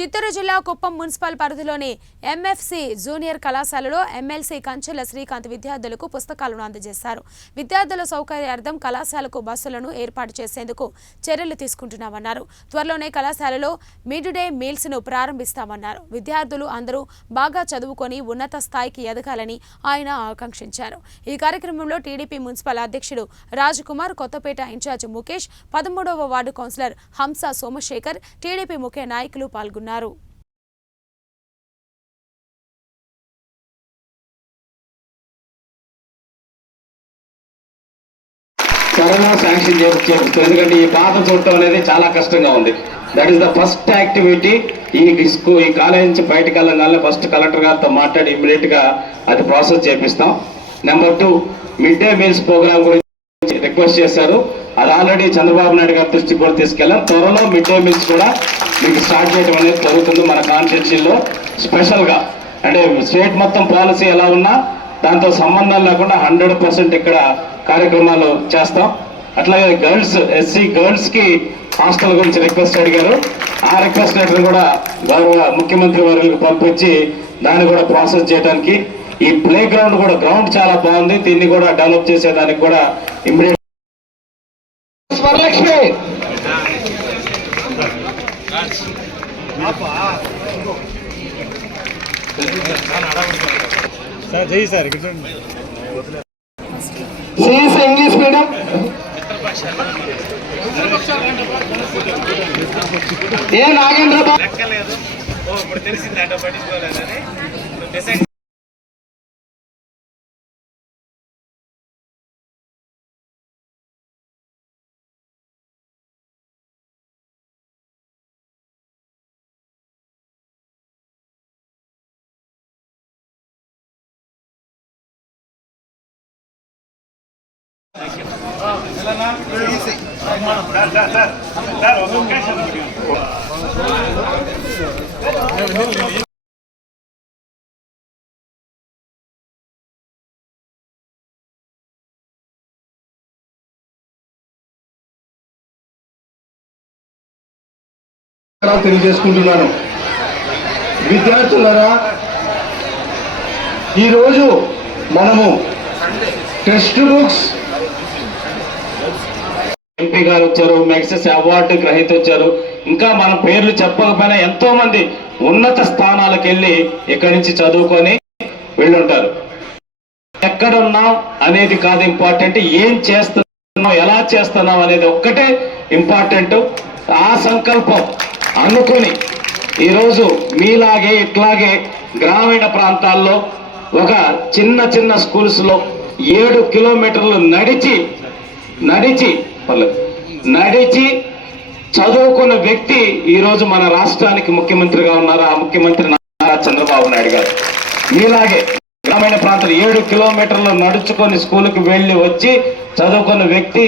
చిత్తూరు జిల్లా కుప్పం మున్సిపల్ పరిధిలోని MFC junior కళాశాలలో ఎమ్మెల్సీ కంచెల శ్రీకాంత్ విద్యార్థులకు పుస్తకాలను అందజేశారు. విద్యార్థుల సౌకర్యార్థం కళాశాలకు బస్సులను ఏర్పాటు చేసేందుకు చర్యలు తీసుకుంటున్నామన్నారు. త్వరలోనే కళాశాలలో మిడ్ డే మీల్స్ ను ప్రారంభిస్తామన్నారు. విద్యార్థులు అందరూ బాగా చదువుకొని ఉన్నత స్థాయికి ఎదగాలని ఆయన ఆకాంక్షించారు. ఈ కార్యక్రమంలో టీడీపీ మున్సిపల్ అధ్యక్షుడు రాజకుమార్, కొత్తపేట ఇన్ఛార్జ్ ముఖేష్, 13వ ward councillor Hamsa Somasekhar, TDP ముఖ్య నాయకులు పాల్గొన్నారు. త్వరలో శాంక్షన్ చేస్తుంది. ఎందుకంటే ఈ పాత చూడటం అనేది చాలా కష్టంగా ఉంది. That is the first activity. ఈ కాలేజ్ నుంచి బయటకు వెళ్ళగానే ఫస్ట్ కలెక్టర్ గారితో మాట్లాడి ఇమ్మీడియట్ గా అది ప్రాసెస్ చేపిస్తాం. Number 2, mid day meals program గురించి రిక్వెస్ట్ చేశారు. అది ఆల్రెడీ చంద్రబాబు నాయుడు గారి దృష్టికి కూడా తీసుకెళ్ళాం. త్వరలో మిడ్ డే మీల్స్ కూడా మీకు స్టార్ట్ చేయడం అనేది జరుగుతుంది. మన కాన్స్టిట్యూన్సీలో స్పెషల్ గా అంటే స్టేట్ మొత్తం పాలసీ ఎలా ఉన్నా దాంతో సంబంధం లేకుండా 100% ఇక్కడ కార్యక్రమాలు చేస్తాం. అట్లాగే గర్ల్స్, ఎస్సీ గర్ల్స్ కి హాస్టల్ గురించి రిక్వెస్ట్ అడిగారు. ఆ రిక్వెస్ట్ లెటర్ కూడా గౌరవ ముఖ్యమంత్రి వారికి పంపించి దాన్ని కూడా ప్రాసెస్ చేయడానికి, ఈ ప్లే గ్రౌండ్ కూడా గ్రౌండ్ చాలా బాగుంది, దీన్ని కూడా డెవలప్ చేసేదానికి కూడా ఇమ్మీడియట్ ఇంగ్లీష్ మీడియం ఏ నాగేంద్ర తెలియజేసుకుంటున్నాను. విద్యార్థులారా, ఈరోజు మనము టెక్స్ట్ బుక్స్ ఎంపీ గారు వచ్చారు, మెక్సెస్ అవార్డు గ్రహీత వచ్చారు, ఇంకా మన పేర్లు చెప్పకపోయినా ఎంతో మంది ఉన్నత స్థానాలకు వెళ్ళి ఇక్కడి నుంచి చదువుకొని వెళ్ళుంటారు. ఎక్కడున్నాం అనేది కాదు ఇంపార్టెంట్, ఏం చేస్తున్నాం, ఎలా చేస్తున్నాం అనేది ఒక్కటే ఇంపార్టెంట్. ఆ సంకల్పం అనుకుని ఈరోజు మీలాగే ఇట్లాగే గ్రామీణ ప్రాంతాల్లో ఒక చిన్న స్కూల్స్ లో 7 కిలోమీటర్లు నడిచి చదువుకున్న వ్యక్తి ఈరోజు మన రాష్ట్రానికి ముఖ్యమంత్రిగా ఉన్నారు. ఆ ముఖ్యమంత్రి నారా చంద్రబాబు నాయుడు గారు. మీలాగే గ్రామీణ ప్రాంతాలు 7 కిలోమీటర్లు నడుచుకొని స్కూల్కి వెళ్ళి వచ్చి చదువుకున్న వ్యక్తి